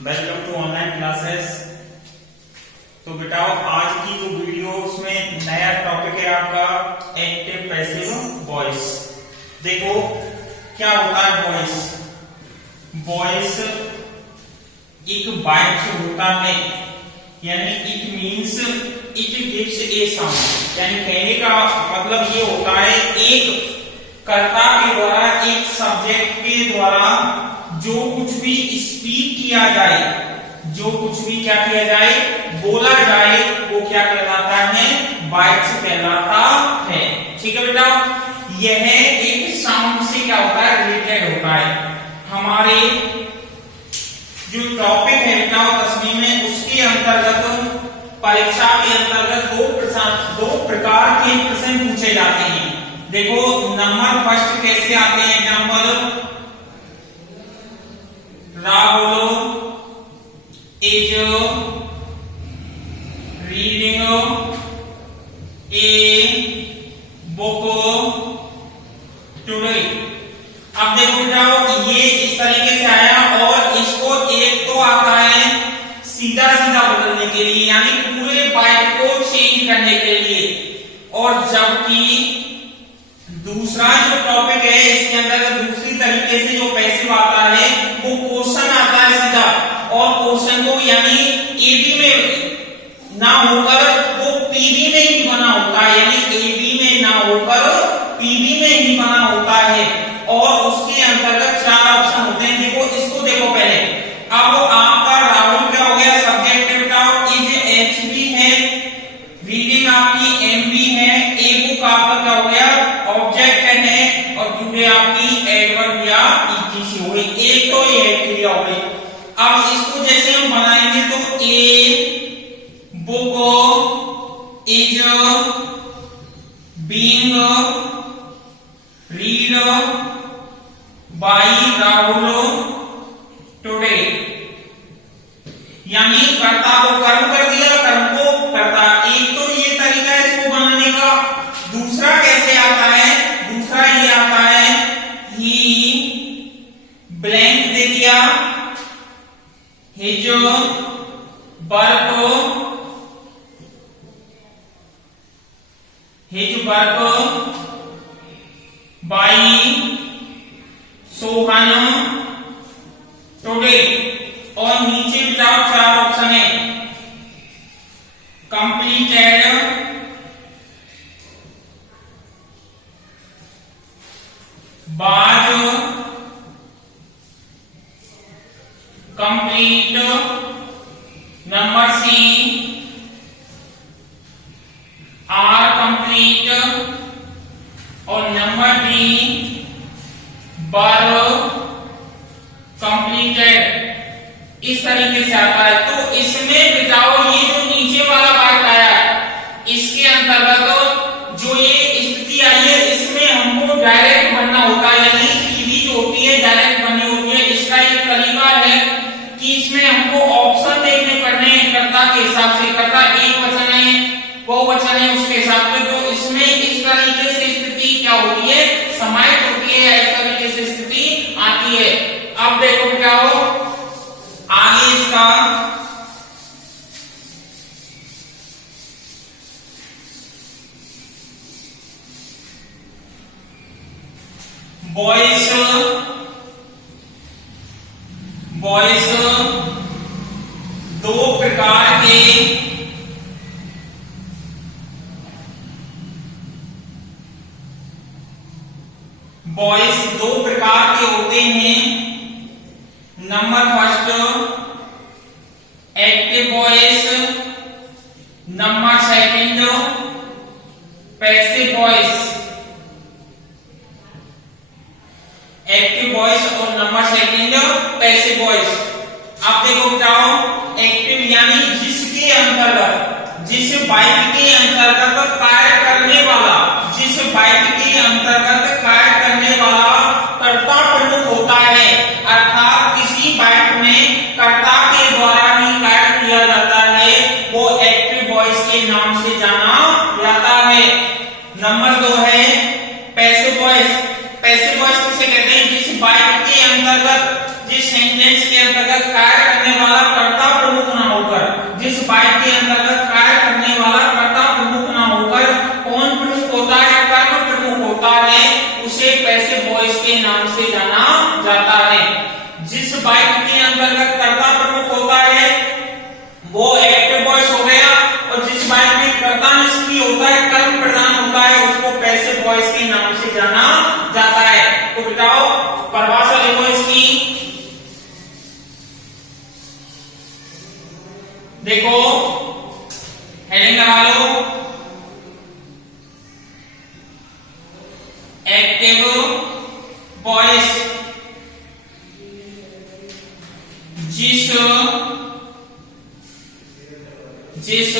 Welcome to online classes. तो बेटाओ आज की जो वीडियो उसमें नया टॉपिक है आपका एक्टिव पैसिव वॉइस। देखो क्या होता है वॉइस। वॉइस एक वाक्य होता है, यानी it means it gives A sound. यानी कहने का मतलब ये होता है एक कर्ता के द्वारा, एक सब्जेक्ट के द्वारा जो कुछ भी स्पीक किया जाए, जो कुछ भी क्या किया जाए, बोला जाए, वो क्या कहलाता है, वाक्य कहलाता है। ठीक है बेटा, यह एक साउंड से क्या होता है, रिलेटेड होता है। हमारे जो टॉपिक है बेटा 10वीं में, उसके अंतर्गत परीक्षा के अंतर्गत दो प्रकार के प्रश्न पूछे जाते हैं। देखो नंबर फर्स्ट कैसे आते हैं, example Rahul is reading a book today। अब देखो बेटा ये इस तरीके से आया, और इसको एक तो आता है सीधा सीधा बदलने के लिए, यानी पूरे वाक्य को चेंज करने के लिए, और जबकि दूसरा जो टॉपिक है इसके अंदर दूसरी तरीके से जो पैसिव आता है वो क्वेश्चन आता है सीधा, और क्वेश्चन को यानी एबी में ना होकर वो पीबी में ही बना होता है, यानी एबी में ना होकर पीबी में ही बना होता है। और उसके अंतर्गत 4 ऑप्शन होते हैं। देखो इसको देखो पहले। अब आपका राहुल क्या हो गया, सब्जेक्ट बेटा इज एचबी है, रीडिंग आपकी एमबी है, ए बुक आपका क्या हो गया, ऑब्जेक्ट है, और टुडे आपकी एडवर्ब या ईटीसी हो गई। एक तो ये क्रिया हो गई। अब इसको जैसे हम बनाएंगे तो a book is being read by Rahul today, यानी कर्ता को कर्म कर दिया, कर्म को कर्ता। एक तो ये तरीका है इसको बनाने का। दूसरा कैसे आता है, दूसरा ये आता है ही ब्लैंक दे दिया, his work by Sohan today, और नीचे बताओ 4 ऑप्शन है, completed, was complete, number C are complete, और नंबर डी बर कंप्लीटेड। इस तरीके से आता है। तो इसमें बिताओ ये जो नीचे वाला पार्ट आया है, इसके अंतर्गत जो ये स्थिति आई है, इसमें हमको डायरेक्ट बनना होता है, यानी पीवी जो होती है डायरेक्ट बननी होती है। इसका एक तरीका है कि इसमें हमको ऑप्शन देखने पड़ने हैं कर्ता के हिसाब से, कर्ता एक वचन है, बहुवचन है, उसके हिसाब से। तो इसमें इस तरीके से स्थिति क्या होती है, समाहित होती है, इस तरीके से स्थिति आती है। अब देखो क्या हो आगे इसका वॉइस, वॉइस 2 प्रकार के वॉइस 2 प्रकार के होते हैं। Number first active voice, number second passive voice. Active voice और नंबर सेकंड पैसिव वॉइस। अब देखो बताओ, एक्टिव यानी जिसके अंतर्गत, जिस वाक्य के अंतर्गत कार्य करने वाला, जिस वाक्य के अंतर्गत कार्य करने वाला कर्ता प्रमुख होता है, अर्थात किसी वाक्य में कर्ता के द्वारा ही कार्य किया जाता है, वो एक्टिव वॉइस के नाम से जाना जाता है। नंबर 2 है पैसिव वॉइस। पैसिव वॉइस किसे कहते हैं, जिस वाक्य के अंतर्गत, जिस सेंटेंस के अंतर्गत कार्य करने वाला कर्ता प्रमुख ना होकर, जिस वाक्य के अंतर्गत कार्य करने वाला कर्ता प्रमुख ना होकर कौन प्रमुख होता है, कर्म प्रमुख होता है, उसे पैसिव वॉइस के नाम से जाना जाता है। जिस वाक्य के अंतर्गत कर्ता प्रमुख होता है वो एक्टिव वॉइस हो गया, और जिस वाक्य में कर्ता निष्क्रिय होता है, कर्म प्रधान होता है, उसको पैसिव वॉइस के नाम से जाना जाता है। तो बताओ परिभाषा देखो इसकी, देखो हेडिंग लगा लो, एक्टिव वॉइस जिस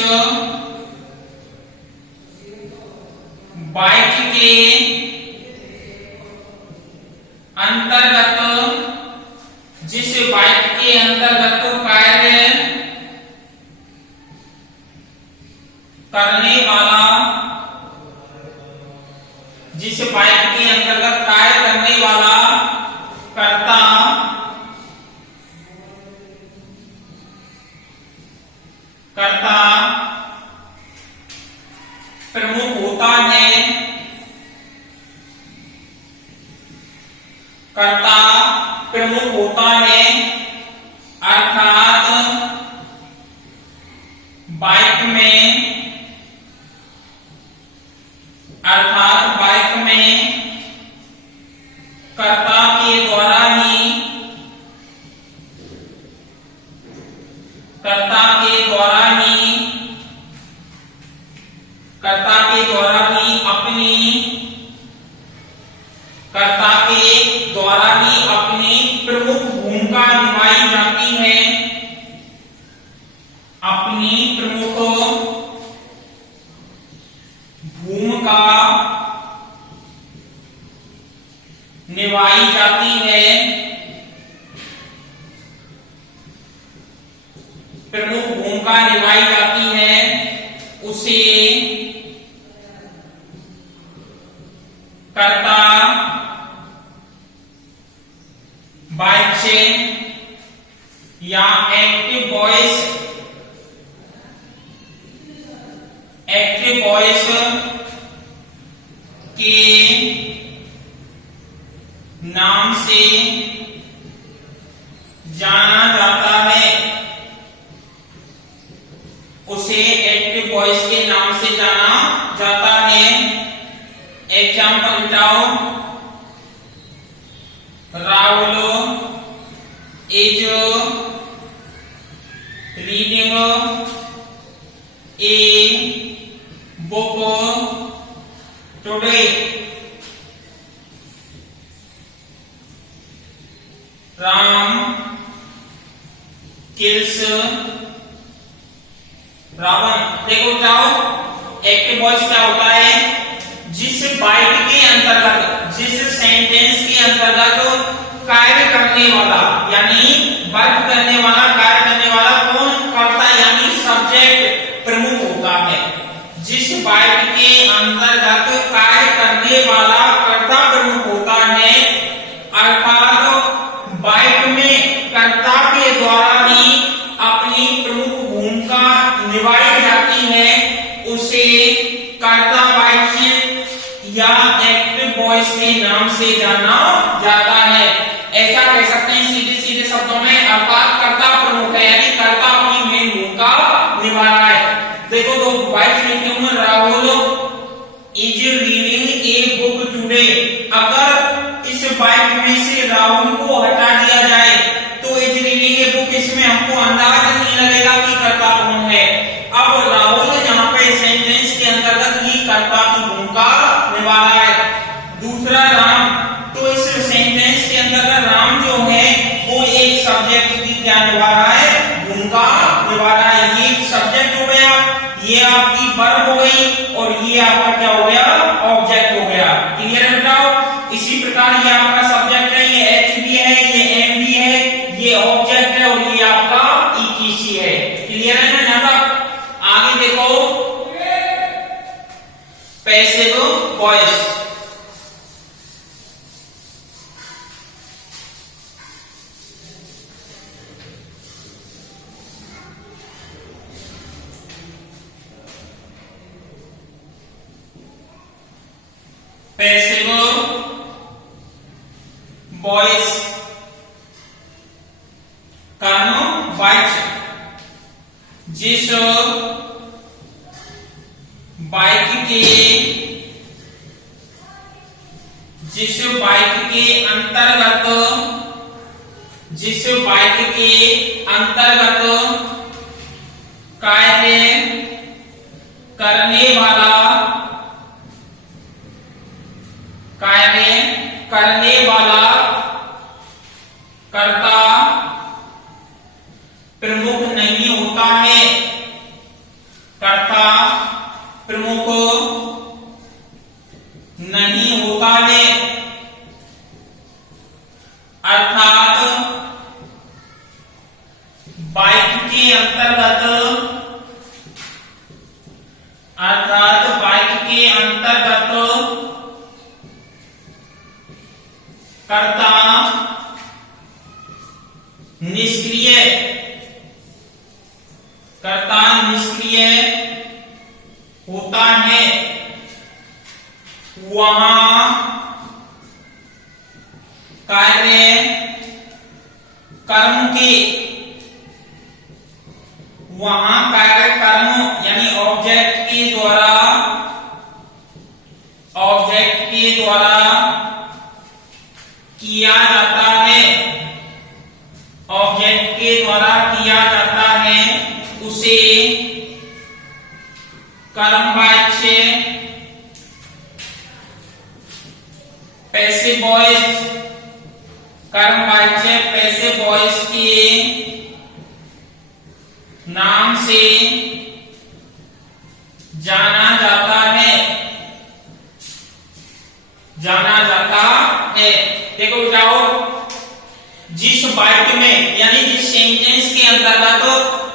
वाक्य के अंतर्गत, जिस वाक्य के अंतर्गत कार्य करने वाला, जिस वाक्य के अंतर्गत कार्य करने वाला कर्ता प्रमुख होता है, कर्ता प्रमुख होता है, अर्थात वाक्य में, कर्ता के द्वारा ही, कर्ता के द्वारा ही अपनी प्रमुख भूमिका निभाई जाती है, अपनी प्रमुख भूमिका निभाई जाती है, प्रमुख भूमिका निभाई जाती है, उसे कर्ता वाच्य या एक्टिव वॉइस के नाम से जाना जाता है, उसे एक्टिव वॉइस के नाम से जाना जाता है। एग्जाम्पल बताओ, Rahul is reading a book today. Ram kills Ravan. देखो जाओ, एक्टिव वॉइस क्या होता है, जिस वाक्य के अंतर्गत, जिस सेंटेंस के अंतर्गत कार्य करने वाला, यानी वर्क करने वाला, कार्य करने वाला कौन, कर्ता यानी सब्जेक्ट प्रमुख होता है। जिस वाक्य के अंतर्गत कार्य करने वाला कर्ता प्रमुख होता है, अर्थात वाक्य में कर्ता के द्वारा ही अपनी प्रमुख भूमिका निभाई जाती है, उसे कर्ता वाच्य या एक्टिव वॉइस के नाम से जाना जाता है। ऐसा कह सकते हैं सीधे सीधे शब्दों में, अर्थात कर्ता प्रमुख है, यानी कर्ता अपनी मेन भूमिका निभा रहा है। देखो दो वाक्य लिखे हुए, Rahul is reading a book today. अगर इस वाक्य में से राहुल को हटा दिया जाए तो इज रीडिंग ए बुक, इसमें हमको अंदाज नहीं लगेगा कि कर्ता कौन है। अब राहुल यहाँ पे सेंटेंस के अंतर्गत ही कर्ता की भूमिका निभा रहा है। दूसरा राम, तो इस सेंटेंस के अंदर राम जो है वो एक सब्जेक्ट की क्या निभा रहा है, भूमिका निभा रहा है। ये सब्जेक्ट हो गया, ये आपकी वर्ब हो गई, और ये आपका क्या हो गया, ऑब्जेक्ट हो गया। क्लियर है बताओ। इसी प्रकार ये आपका सब्जेक्ट है, ये एच भी है, ये एम भी है, ये ऑब्जेक्ट है, और ये आपका ईटीसी है। क्लियर है ना यहाँ तक। आगे देखो, पैसिव वॉइस। कर्मवाच्य जिस बाइक के अंतर्गत कार्य करने वाला कर्ता प्रमुख नहीं होता है। कर्ता प्रमुख नहीं होता है, अर्थात बाइक के अंतर्गत कर्ता निष्क्रिय होता है। वहां कार्यकर्म यानी ऑब्जेक्ट के द्वारा किया जाता है, उसे कर्मवाच्य पैसिव वॉइस के नाम से जाना जाता है। देखो बेटाओ, जिस वाक्य में यानी जिस सेंटेंस के अंतर्गत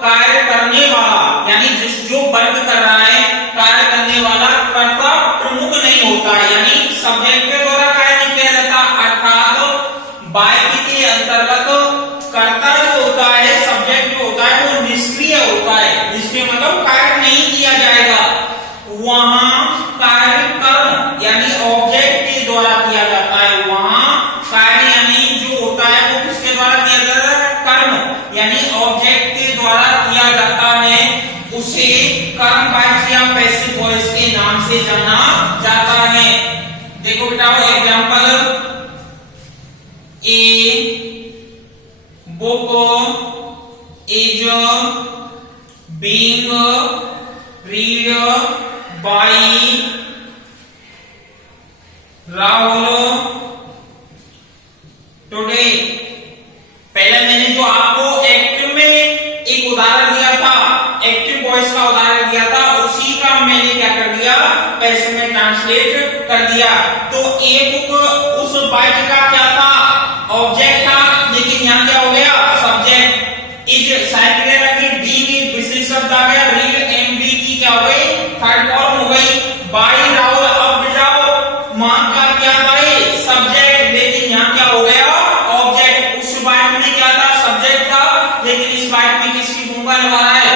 कार्य करने वाला यानी जो वर्क कर रहा है, कार्य करने वाला कर्ता प्रमुख नहीं होता है, यानी सब्जेक्ट के द्वारा कार्य नहीं किया जाता, अर्थात वाक्य के अंतर्गत कर्ता जो होता है, सब्जेक्ट जो होता है, वो निष्क्रिय होता है। निष्क्रिय मतलब कार्य नहीं किया जाएगा। वहां कार्य कर्म यानी ऑब्जेक्ट के द्वारा किया जाता है। वहां कार्य यानी जो होता है वो किसके द्वारा किया जाता है? कर्म यानी ऑब्जेक्ट के द्वारा किया जाता है, उसे कर्मवाच्य या पैसिव वॉइस के नाम से जाना जाता है। देखो बेटा example, a book is being read by Rahul today. पहले मैंने जो आपको एक्टिव में एक उदाहरण दिया था, एक्टिव वॉइस का उदाहरण दिया था, उसी का मैंने क्या कर दिया, पैसिव में ट्रांसलेट कर दिया। तो ए बुक उस वाक्य का क्या था? ऑब्जेक्ट था, लेकिन यहाँ क्या हो गया? सब्जेक्ट। इज साइकिल रखी, डी में विशेष शब्द आ गया, रीड एम बी की क्या हो गई? थर्ड फॉर्म हो गई। बाय राहुल, अब बिठाओ मां का क्या था? सब्जेक्ट, लेकिन यहाँ क्या हो गया? ऑब्जेक्ट। उस वाक्य में क्या था? सब्जेक्ट था, लेकिन इस वाक्य में किसकी भूमिका निभा रहा है?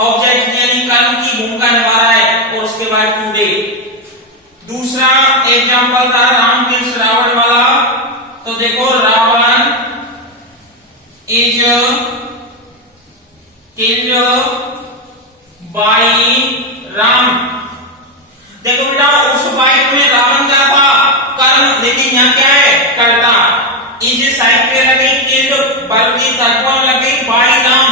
ऑब्जेक्ट यानी कर्म की भूमिका निभा रहा है। और उसके बाद टुडे। दूसरा एग्जांपल था राम किल्स रावण वाला। तो देखो, Ravan is killed by Ram. देखो बेटा, उस वाक्य में रावण क्या था? कर्म, लेकिन यहाँ क्या है? कर्ता। इज साइकिल लगी, किल्ड बल्कि तर्पण लगी बाय राम।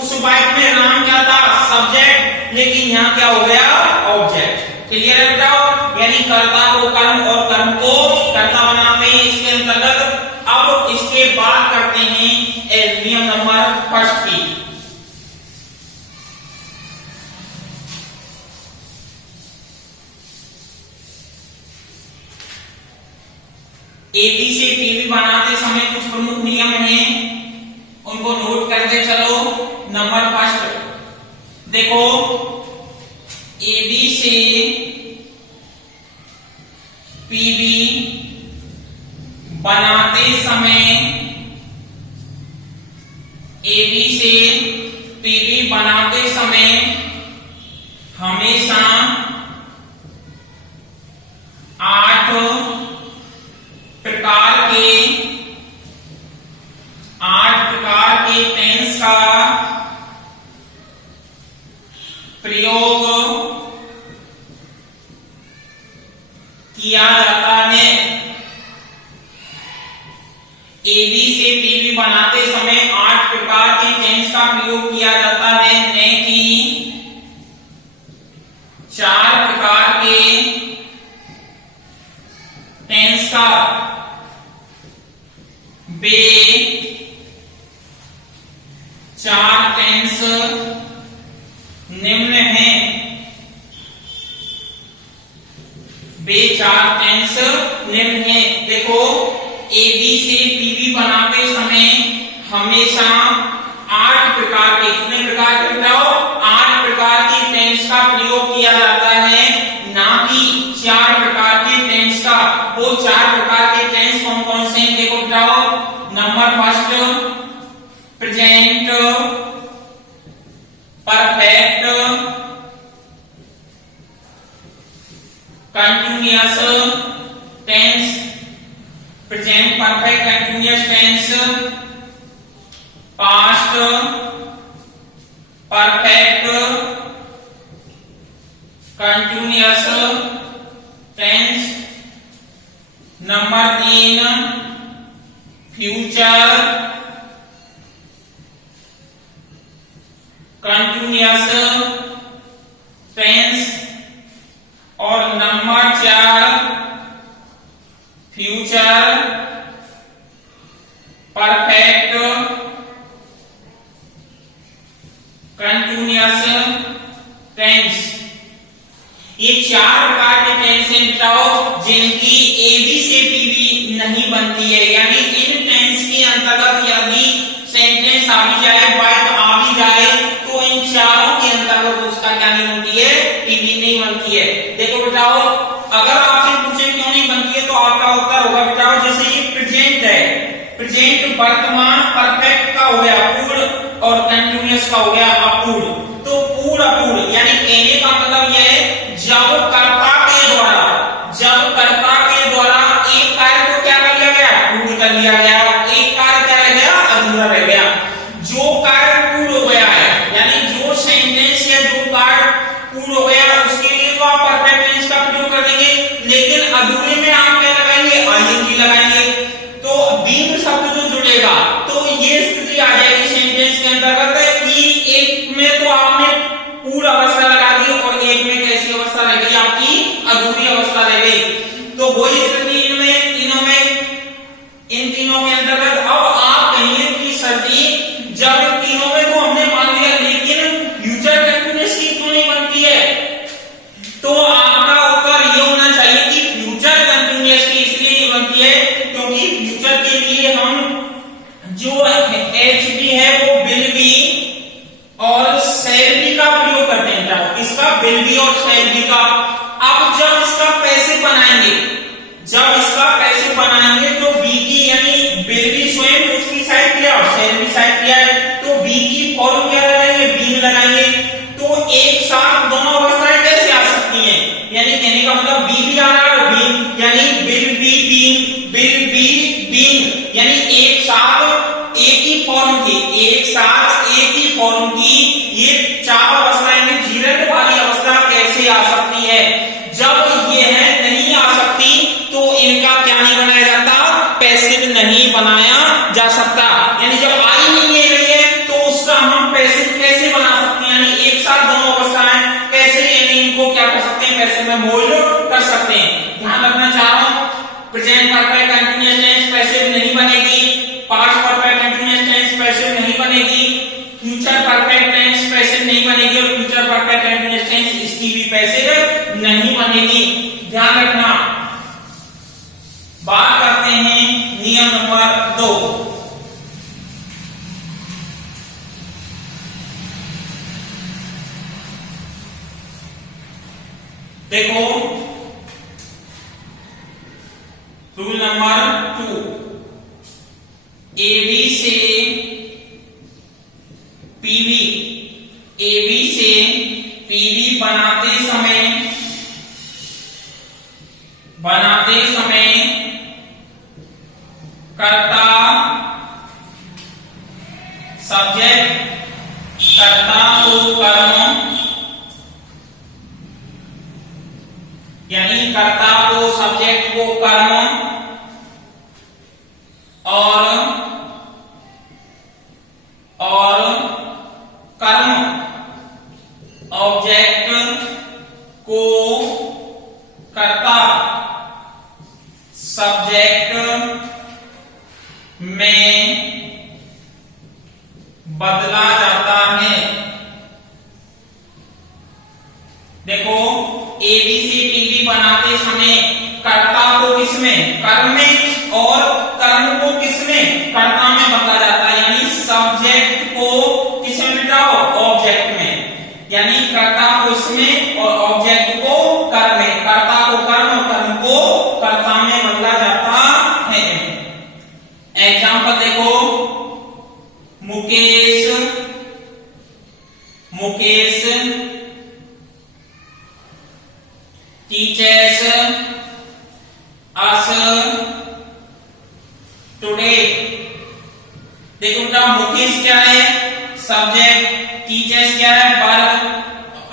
उस वाक्य में राम क्या था? सब्जेक्ट, लेकिन यहाँ क्या हो गया? ऑब्जेक्ट। क्लियर है बेटा? यानी कर्ता को कर्म और कर्म को कर्ता बनाते हैं इसके अंतर्गत। अब इसके बाद करते हैं नियम नंबर फर्स्ट की। एबी से टीवी बनाते समय कुछ प्रमुख नियम हैं, उनको नोट करते चलो। नंबर फर्स्ट, देखो, एबी से पीबी बनाते समय, एबी से पीबी बनाते समय हमेशा 8 प्रकार के पेन टेंस का प्रयोग किया जाता है। एबी से पीबी बनाते समय 8 प्रकार के टेंस का प्रयोग किया जाता है, न कि 4 प्रकार के टेंस का। बे 4 टेंस निम्न हैं। बे 4 टेंस निम्न हैं। देखो, एबी से पीबी बनाते समय हमेशा 8 प्रकार के, कितने प्रकार के बताओ? 8 प्रकार के टेंस का प्रयोग किया जाता है, ना कि 4 प्रकार के टेंस का। वो 4 प्रकार के टेंस कौन कौन से हैं? देखो बताओ। Number first, present perfect, continuous tense, present perfect continuous tense, past perfect continuous tense. Number 3, future continuous tense. और number 4, future perfect continuous tense. ये 4 प्रकार के टेंस हैं बताओ, जिनकी एबी से पीबी नहीं बनती है। यानी इन टेंस के अंतर्गत यदि सेंटेंस आ भी जाए, बात आ भी जाए, तो इन चारों के अंतर्गत उसका क्या नहीं होती है? पीबी नहीं बनती है। देखो बताओ, अगर आपसे पूछे क्यों नहीं बनती है, तो आपका उत्तर होगा बताओ, जैसे ये प्रेजेंट है, प्रेजेंट वर्तमान परफेक्ट का हो गया पूर्ण, और कंटिन्यूअस का हो गया अपूर्ण। तो पूर्ण अपूर्ण यानी कहने का मतलब यह है, जब कर्ता के द्वारा एक कार्य को क्या कर लिया गया? पूर्ण कर लिया गया। एक कार्य क्या रह गया? अधूरा रह गया। जो कार्य पूर्ण हो गया है, यानी जो सेंटेंस या जो कार्य पूर्ण हो गया, उसके लिए तो आप परफेक्ट टेंस का प्रयोग कर देंगे, लेकिन अधूरे में आप क्या लगाएंगे? आईएनजी लगाएंगे। तो बीइंग शब्द जो जुड़ेगा, तो ये स्थिति आ जाएगी सेंटेंस के अंतर्गत कि एक में तो आपने पूर्ण अवस्था लगा दी, और एक में कैसी अवस्था रह गई? आपकी अधूरी अवस्था रह गई। तो वही स्थिति इनमें तीनों में, इन तीनों के अंतर्गत। अब आप कहिए कि सर जी, जब इन तीनों में तो हमने मान लिया, लेकिन फ्यूचर कंटिन्यूअस की क्यों नहीं बनती है? तो आपका उत्तर ये होना चाहिए कि फ्यूचर कंटिन्यूअस की इसलिए नहीं बनती है क्योंकि फ्यूचर के लिए हम जो एचबी है वो विल बी और शैल बी का प्रयोग करते हैं। इसका विल बी और शैल बी का। अब जब इसका पैसे बनाएंगे, तो बी की यानी विल बी स्वयं उसकी साइड किया और शैल बी साइड किया है, तो बी की फॉर्म क्या लगाएंगे? बीइंग लगाएंगे। तो एक साथ दोनों अवस्थाएं कैसे आ सकती हैं? यानी कहने का मतलब बी भी आ रहा है और बीइंग, यानी विल बी बीइंग, यानी एक साथ एक ही फॉर्म की, ये 4 अवस्थाएं में जीरंड वाली अवस्था कैसे आ सकती है? जब ये है नहीं आ सकती, तो इनका क्या नहीं बनाया जाता? पैसिव नहीं बनाया जा सकता। यानी जब आई नहीं है रही है, तो उसका हम पैसिव कैसे बना सकते हैं? यानी एक साथ दोनों अवस्थाएं कैसे, यानी इनको क्या कर सकते हैं? पैसिव में मोल्ड कर सकते हैं। ध्यान रखना चाह रहा हूं, present perfect continuous tense passive नहीं बनेगी, past perfect continuous tense passive नहीं बनेगी, फ्यूचर परफेक्ट टेंस पैसिव नहीं बनेगी, और फ्यूचर परफेक्ट कंटीन्यूअस टेंस इसकी भी पैसिव नहीं बनेगी। ध्यान रखना। बात करते हैं नियम नंबर 2। देखो, रूल नंबर 2, एबी से पीबी बनाते समय कर्ता सब्जेक्ट कर्ता को कर्म, यानी कर्ता को सब्जेक्ट को कर्म और कर्म ऑब्जेक्ट को कर्ता सब्जेक्ट में बदला जाता है। देखो एबी से पीबी बनाते समय कर्ता को किसमें, कर्म में, और कर्म को किसमें, कर्ता में बदला जाता है। यानी सब्जेक्ट को किसमें बिठाओ, ऑब्जेक्ट में, यानी कर्ता को इसमें और ऑब्जेक्ट को कर्म में, कर्ता को कर्म और कर्म को कर्ता में बदला जाता है। एग्जांपल देखो, मुकेश teaches us today। देखो बेटा मुकेश क्या है, सब्जेक्ट, टीचर्स क्या है, वर्ब,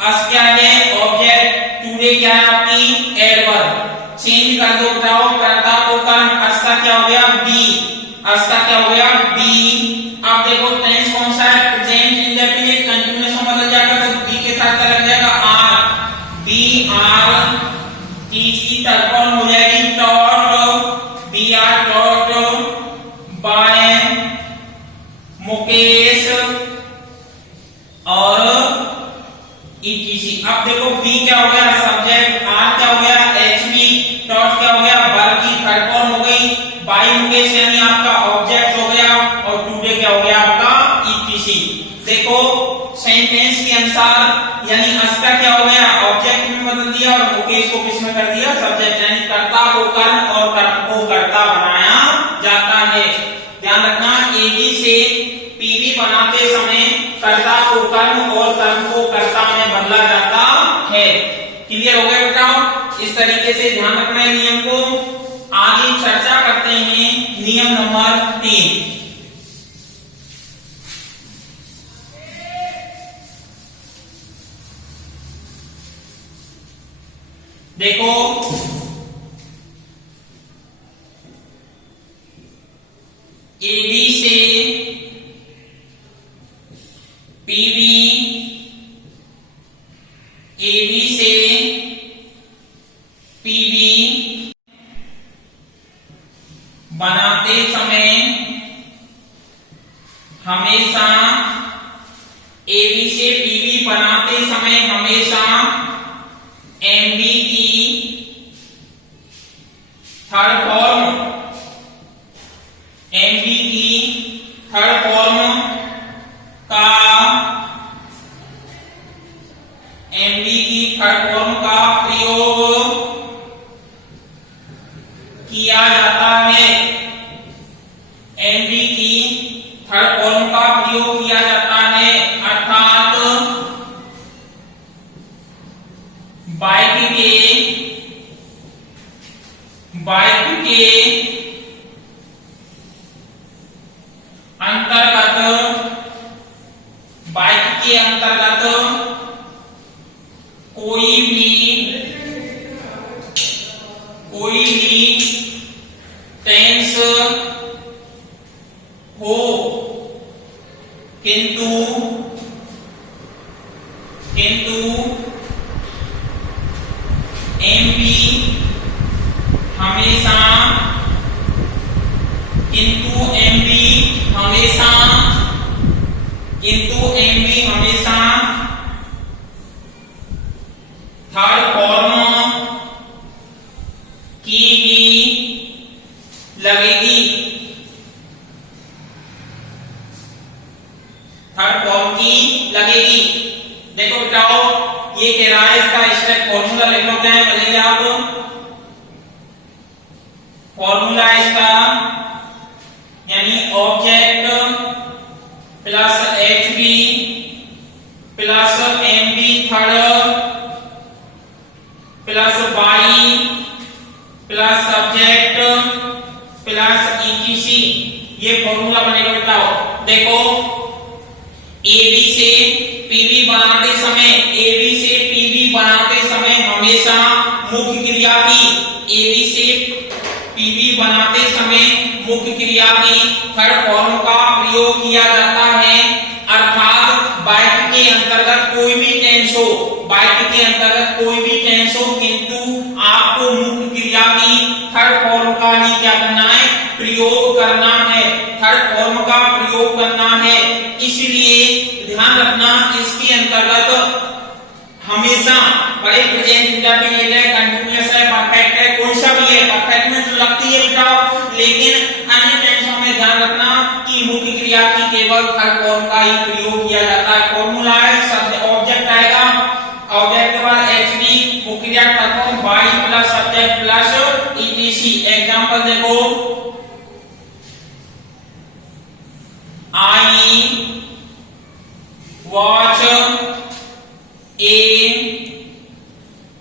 अस क्या है, ऑब्जेक्ट, टुडे क्या है आपकी एडवर्ब। चेंज कर दो बताओ, कर्ता को कर्म, अस का क्या हो गया बी, अस का क्या हो गया बी। अब देखो टेंस कौन सा है, प्रेजेंट इंडेफिनिट, कंटीन्यूअस में बदल जाएगा तो बी के साथ क्या लग जाएगा आर, बी आर, तीसरी तक कौन हो जाएगी taught, be are taught by Mukesh और ईटीसी। अब देखो बी क्या हो गया सब्जेक्ट, आर क्या हो गया एचबी, टॉट क्या हो गया वर्ब की थर्ड फॉर्म हो गई, बाय मुकेश यानी आपका ऑब्जेक्ट हो गया, और टुडे क्या हो गया आपका ईटीसी। देखो सेंटेंस के अनुसार यानी अस्का क्या हो गया ऑब्जेक्ट में बदल दिया और मुकेश को किस में कर दिया सब्जेक्ट, यानी कर्ता को कर्म और कर्म को कर्ता बनाया जाता है। ध्यान रखना एबी से पीबी बनाते समय कर्ता को कर्म और कर्म को कर्ता में बदला जाता है। क्लियर हो गया बेटा, इस तरीके से ध्यान रखना है नियम को। आगे चर्चा करते हैं नियम नंबर 3। देखो एबी से पीबी, एबी से पीबी बनाते समय हमेशा, एबी से पीबी बनाते समय हमेशा एमबी की थर्ड फॉर्म, एमबी की थर्ड फॉर्म का, एमबी की थर्ड फॉर्म का प्रयोग किया जाता है। एमबी की थर्ड फॉर्म का प्रयोग किया जाता है, अर्थात बाइक के अंतर्गत, बाइक के अंतर्गत कोई भी टेंस हो, किंतु एमबी हमेशा, थर्ड फॉर्म की ही लगेगी, थर्ड फॉर्म की लगेगी। देखो बेटाओ ये कह रहा है, इसका स्टेप फॉर्मूला लिख लो, क्या है बताइए आप। फॉर्मूला इसका यानी object plus HB plus MB third plus by plus subject plus etc, ये फॉर्मूला बनेगा। बताओ देखो AB से PV बनाते समय हमेशा मुख्य क्रिया की AB से PV बनाते समय मुख्य क्रिया की थर्ड फॉर्म का प्रयोग किया जाता है। अर्थात वाक्य के अंतर्गत कोई भी टेंस हो, किंतु आपको मुख्य क्रिया की थर्ड फॉर्म का ही क्या करना है, प्रयोग करना है, थर्ड फॉर्म का प्रयोग करना है। इसलिए ध्यान रखना, इसके अंतर्गत हमेशा बड़े प्रेजेंट इंडेफिनिट है, कंटीन्यूअस है, परफेक्ट है, कौन सा भी है, परफेक्ट में तो लगती है बेटा, लेकिन अन्य टेंसों में ध्यान रखना कि मुख्य क्रिया की केवल थर्ड फॉर्म का ही प्रयोग किया जाता है। फॉर्मूला है, सब्जेक्ट ऑब्जेक्ट आएगा, ऑब्जेक्ट के बाद एचडी, मुख्य क्रिया third form by plus subject plus etc. Example देखो, I watch a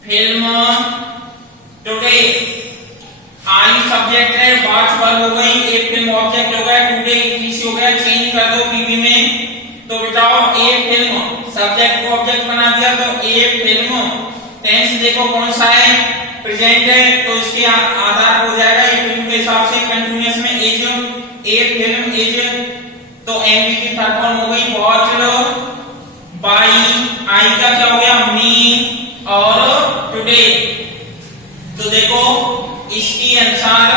film today. I subject है, वॉच वर्ब हो गई, ए फिल्म ऑब्जेक्ट हो गया, टुडे ईटीसी हो गया। चेंज कर दो पीवी में, तो बेटाओ ए फिल्म सब्जेक्ट को ऑब्जेक्ट बना दिया, तो ए फिल्म। टेंस देखो कौन सा है, प्रेजेंट है, तो इसके आधार हो जाएगा ए फिल्म के हिसाब से। कंटीन्यूअस में एज, ए फिल्म एज, तो एमबी की थर्ड फॉर्म हो गई वॉच बाई, आई का क्या हो गया मी, और टुडे। तो देखो इसके अनुसार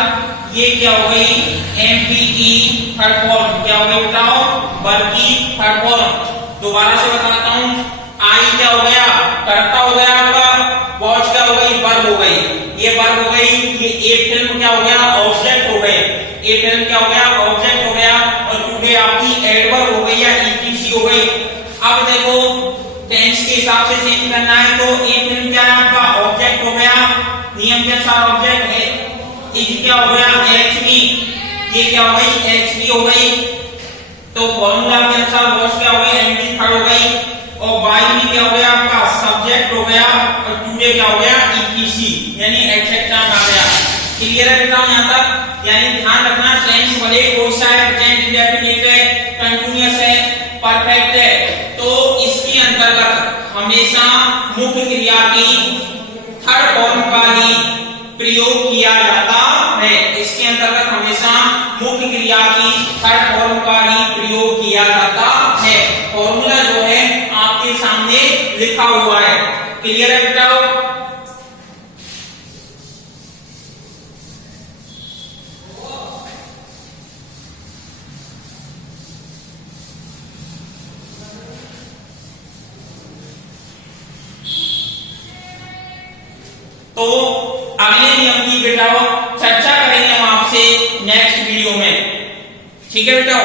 ये क्या हो गई, एमबी की थर्ड फॉर्म क्या हो गई बताओ, वर्ब की थर्ड फॉर्म। दोबारा से बताता हूं, आई क्या हो गया, कर्ता हो गया आपका, वॉच क्या हो गई, वर्ब हो गई, ये वर्ब हो गई, ये ए फिल्म क्या हो गया, ऑब्जेक्ट हो गए, ए फिल्म क्या हो गया, ऑब्जेक्ट हो गया, और टुडे आपकी एडवर्ब हो गई या ईटीसी हो गई। अब देखो टेंस के हिसाब से चेंज करना है, तो ए फिल्म क्या है आपका, ऑब्जेक्ट हो गया, नियम के अनुसार ऑब्जेक्ट है, इज क्या हो गया, एचबी, ये क्या हो गई, एचबी हो गई। तो फॉर्मूला के अनुसार वॉच क्या हो गई, एमबी थर्ड हो गई, और बाई में क्या हो गया आपका, सब्जेक्ट हो गया, और टुडे क्या हो गया, ईटीसी, यानी एटसेट्रा आ गया। क्लियर है बेटा यहां तक? यानी ध्यान रखना, टेंस भले कोई सा है, प्रेजेंट इंडेफिनिट है, कंटीन्यूअस है, परफेक्ट है, तो इसके अंतर्गत हमेशा मुख्य क्रिया की थर्ड फॉर्म का ही प्रयोग किया जाता है। इसके अंतर्गत हमेशा मुख्य क्रिया की थर्ड फॉर्म का ही प्रयोग किया जाता है। फॉर्मूला जो है आपके सामने लिखा हुआ है। क्लियर है बेटा? तो अगले नियम की बेटा चर्चा करेंगे हम आपसे नेक्स्ट वीडियो में। ठीक है बेटा?